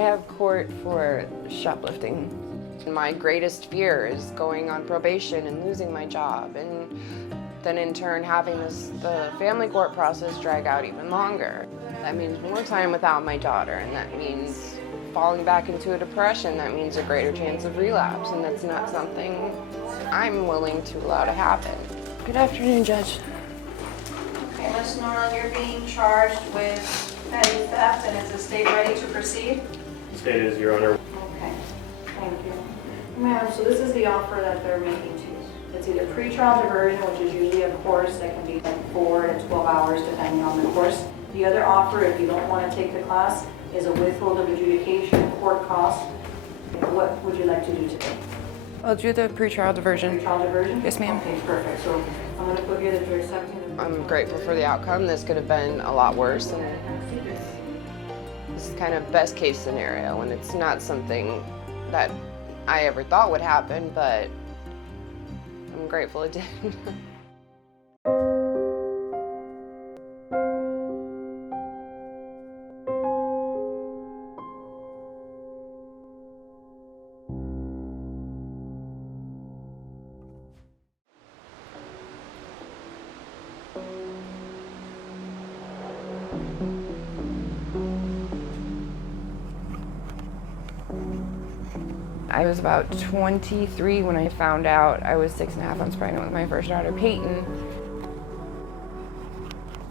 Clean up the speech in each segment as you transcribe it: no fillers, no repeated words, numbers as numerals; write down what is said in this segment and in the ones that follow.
have court for shoplifting. My greatest fear is going on probation and losing my job, and then in turn having the family court process drag out even longer. That means more time without my daughter, and that means falling back into a depression. That means a greater chance of relapse, and that's not something I'm willing to allow to happen. Good afternoon, Judge. Okay, Ms. Norland, you're being charged with petty theft, and is the state ready to proceed? The state is, Your Honor. Okay, thank you. Ma'am, so this is the offer that they're making to you. It's either pretrial diversion, which is usually a course that can be like 4 to 12 hours depending on the course. The other offer, if you don't want to take the class, is a withhold of adjudication, court costs. What would you like to do today? I'll do the pretrial diversion. Pretrial diversion? Yes, ma'am. Okay, perfect. So I'm going to put here that you're accepting the... I'm grateful for the outcome. This could have been a lot worse, and this is kind of best case scenario, and it's not something that I ever thought would happen, but I'm grateful it did. I was about 23 when I found out I was 6.5 months pregnant with my first daughter, Peyton.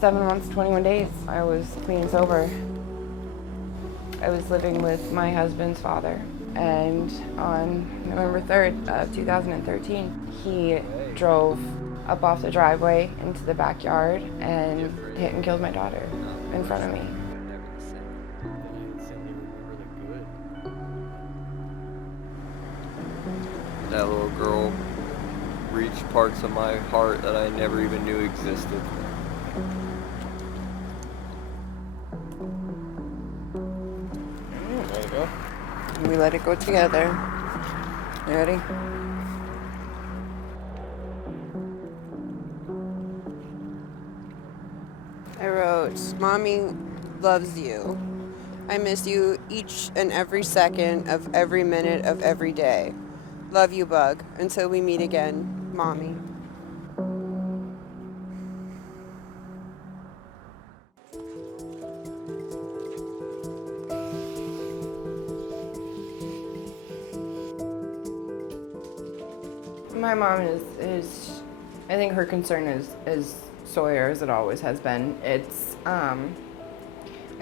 7 months, 21 days, I was clean and sober. I was living with my husband's father, and on November 3rd of 2013, he drove up off the driveway into the backyard and hit and killed my daughter in front of me. That little girl reached parts of my heart that I never even knew existed. There you go. We let it go together. You ready? I wrote, "Mommy loves you. I miss you each and every second of every minute of every day. Love you, Bug. Until we meet again, Mommy." My mom is I think her concern is Sawyer, as it always has been. It's, I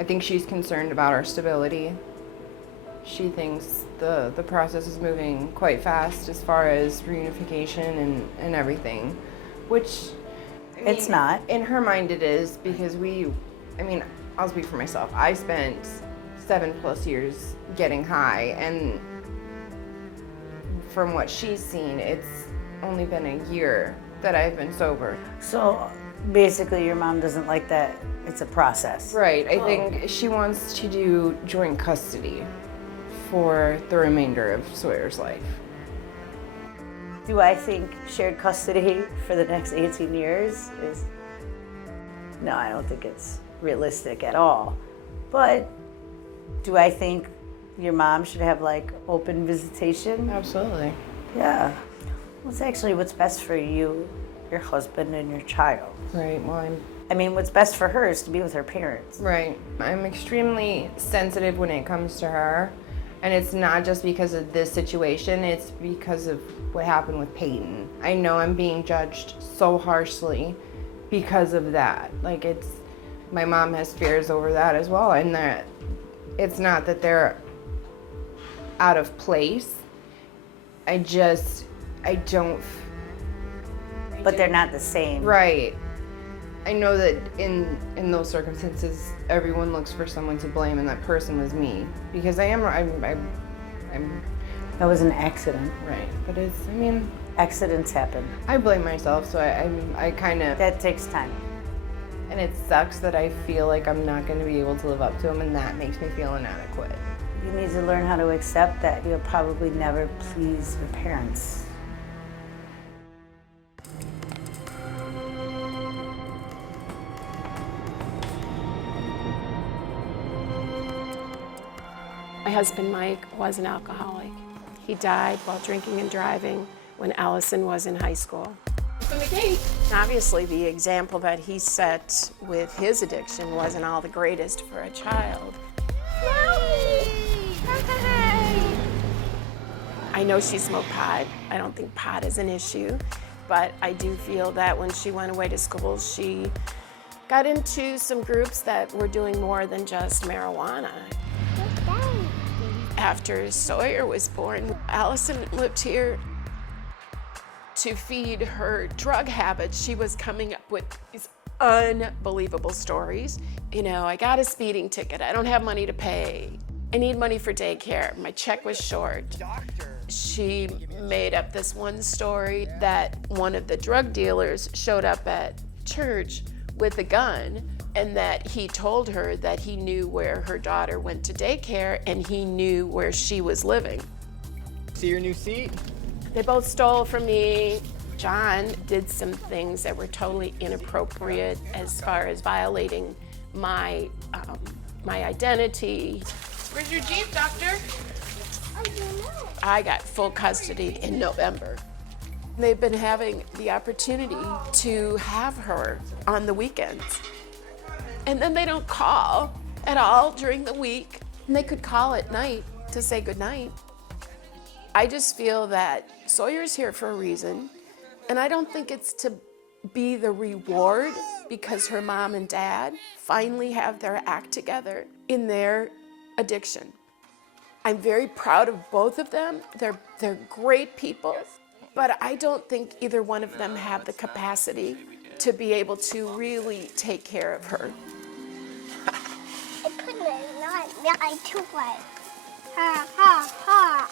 think she's concerned about our stability. She thinks the process is moving quite fast as far as reunification and everything, which I mean, it's not. In her mind it is, because I'll speak for myself. I spent 7+ years getting high, and from what she's seen, it's only been a year that I've been sober. So basically your mom doesn't like that it's a process. Right, I think she wants to do joint custody for the remainder of Sawyer's life. Do I think shared custody for the next 18 years is... No, I don't think it's realistic at all. But do I think your mom should have like open visitation? Absolutely. Yeah. Well, it's actually what's best for you, your husband, and your child. Right, well, what's best for her is to be with her parents. Right. I'm extremely sensitive when it comes to her. And it's not just because of this situation, it's because of what happened with Peyton. I know I'm being judged so harshly because of that. My mom has fears over that as well, and that it's not that they're out of place. But they're not the same. Right. I know that in those circumstances, everyone looks for someone to blame, and that person was me, because I'm That was an accident. right. But Accidents happen. I blame myself, so I kind of, That takes time. and it sucks that I feel like I'm not going to be able to live up to them, and that makes me feel inadequate. You need to learn how to accept that you'll probably never please your parents. My husband, Mike, was an alcoholic. He died while drinking and driving when Ellison was in high school. Open the gate. Obviously, the example that he set with his addiction wasn't all the greatest for a child. I know she smoked pot. I don't think pot is an issue, but I do feel that when she went away to school, she got into some groups that were doing more than just marijuana. After Sawyer was born, Allison lived here to feed her drug habits. She was coming up with these unbelievable stories. You know, I got a speeding ticket. I don't have money to pay. I need money for daycare. My check was short. She made up this one story that one of the drug dealers showed up at church with a gun, and that he told her that he knew where her daughter went to daycare and he knew where she was living. See your new seat? They both stole from me. John did some things that were totally inappropriate as far as violating my identity. Where's your Jeep, doctor? I got full custody in November. They've been having the opportunity to have her on the weekends. And then they don't call at all during the week. And they could call at night to say goodnight. I just feel that Sawyer's here for a reason. And I don't think it's to be the reward because her mom and dad finally have their act together in their addiction. I'm very proud of both of them. They're great people, but I don't think either one of them have the capacity to be able to really take care of her. I couldn't not too much. Ha ha ha.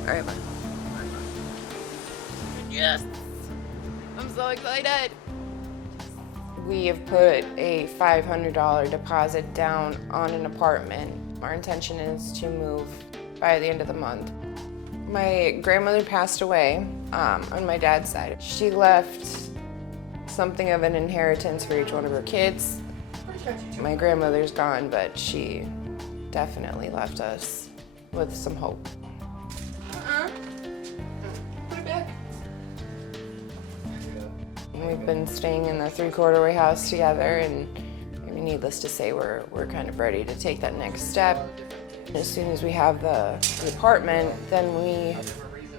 All right, bye. Yes! I'm so excited! We have put a $500 deposit down on an apartment. Our intention is to move by the end of the month. My grandmother passed away on my dad's side. She left something of an inheritance for each one of her kids. My grandmother's gone, but she definitely left us with some hope. Put it back. We've been staying in the three-quarter house together, and I mean, needless to say, we're kind of ready to take that next step. As soon as we have the apartment, then we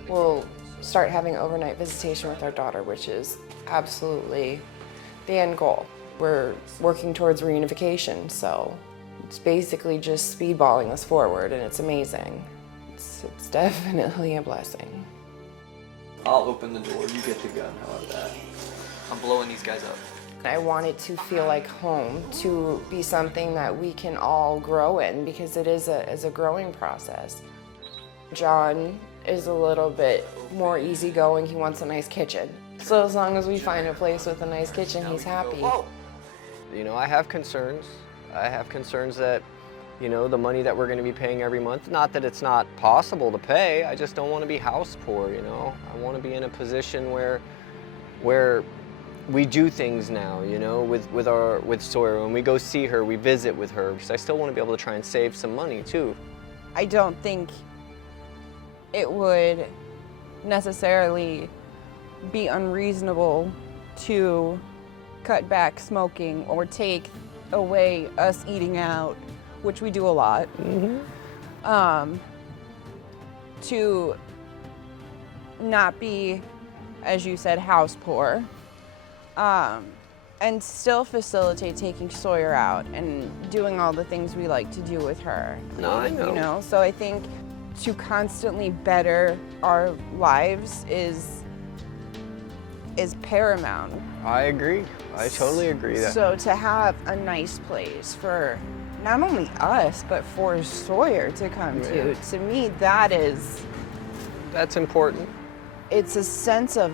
will start having overnight visitation with our daughter, which is absolutely the end goal. We're working towards reunification, so it's basically just speedballing us forward, and it's amazing. It's definitely a blessing. I'll open the door, you get the gun, how about that? I'm blowing these guys up. I want it to feel like home, to be something that we can all grow in, because it is a growing process. John is a little bit more easygoing. He wants a nice kitchen. So as long as we find a place with a nice kitchen, he's happy. You know, I have concerns. I have concerns that, you know, the money that we're going to be paying every month, not that it's not possible to pay, I just don't want to be house poor, you know? I want to be in a position where we do things now, you know, with Sawyer. When we go see her, we visit with her, because I still want to be able to try and save some money too. I don't think it would necessarily be unreasonable to cut back smoking or take away us eating out, which we do a lot, to not be, as you said, house poor. And still facilitate taking Sawyer out and doing all the things we like to do with her. No, I know. You know, so I think to constantly better our lives is paramount. I agree. I totally agree. So to have a nice place for not only us, but for Sawyer to come to me, that's important. It's a sense of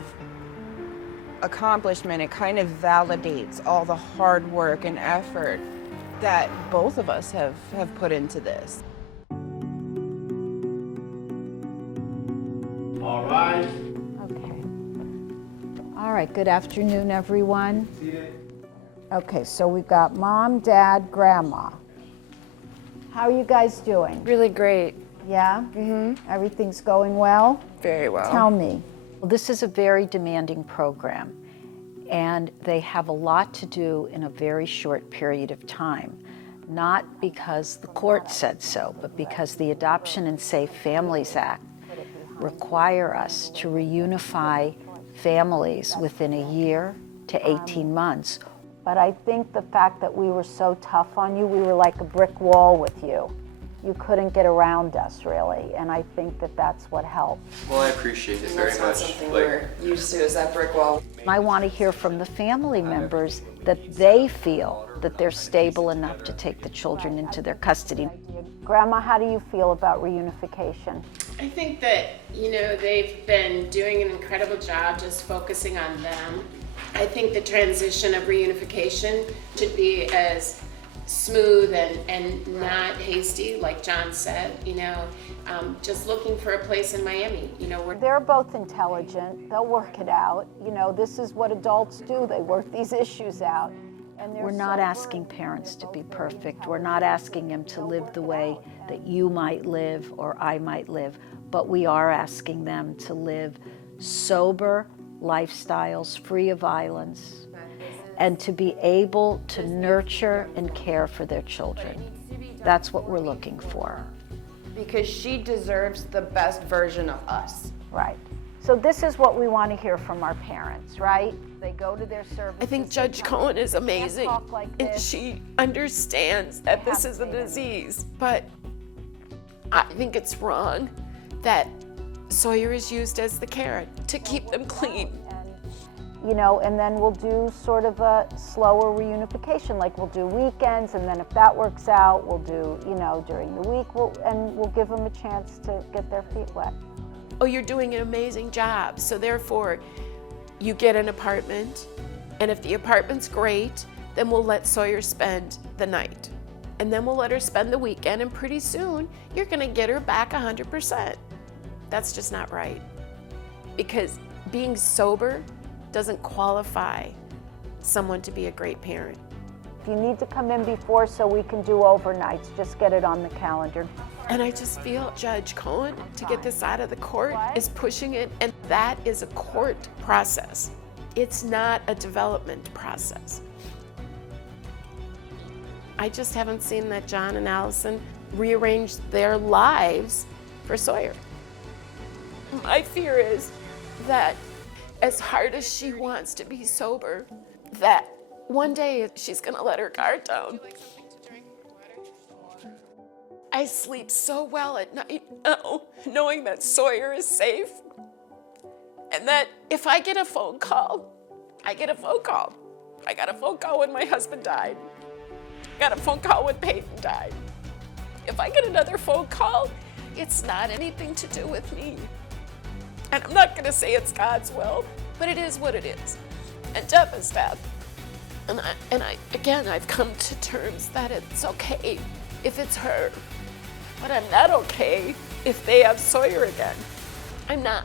accomplishment. It kind of validates all the hard work and effort that both of us have put into this. All right. right, good afternoon, everyone. Okay, so we've got Mom, Dad, Grandma. How are you guys doing? Really great. Yeah? Everything's going well? Very well. Tell me. Well, this is a very demanding program, and they have a lot to do in a very short period of time. Not because the court said so, but because the Adoption and Safe Families Act require us to reunify families within a year to 18 months. But I think the fact that we were so tough on you, we were like a brick wall with you. You couldn't get around us, really, and I think that that's what helped. Well, I appreciate it very That's not much. something we're used to, is that brick wall. I want to hear from the family members that they feel that they're stable enough to take the children into their custody. Grandma, how do you feel about reunification? I think that, they've been doing an incredible job just focusing on them. I think the transition of reunification should be as smooth and not hasty, like John said, just looking for a place in Miami. They're both intelligent, they'll work it out. This is what adults do, they work these issues out. And we're not asking parents to be perfect. We're not asking them to live the way that you might live or I might live, but we are asking them to live sober lifestyles, free of violence, and to be able to nurture and care for their children. That's what we're looking for. Because she deserves the best version of us. Right. So this is what we want to hear from our parents, right? They go to their services. I think Judge Cohen is amazing, talk like and this. she understands that this is a disease, but I think it's wrong that Sawyer is used as the carrot to keep them clean. And then we'll do sort of a slower reunification, like we'll do weekends, and then if that works out, we'll do, during the week, we'll give them a chance to get their feet wet. Oh, you're doing an amazing job. So therefore, you get an apartment, and if the apartment's great, then we'll let Sawyer spend the night. And then we'll let her spend the weekend, and pretty soon, you're gonna get her back 100%. That's just not right. Because being sober doesn't qualify someone to be a great parent. If you need to come in before so we can do overnights, just get it on the calendar. And I just feel Judge Cohen, to get this out of the court, is pushing it, and that is a court process. It's not a development process. I just haven't seen that John and Allison rearrange their lives for Sawyer. My fear is that as hard as she wants to be sober, that one day she's gonna let her guard down. I sleep so well at night now, knowing that Sawyer is safe, and that if I get a phone call, I get a phone call. I got a phone call when my husband died. I got a phone call when Peyton died. If I get another phone call, it's not anything to do with me. And I'm not gonna say it's God's will, but it is what it is. And death is death. And I've come to terms that it's okay if it's her. But I'm not okay if they have Sawyer again. I'm not.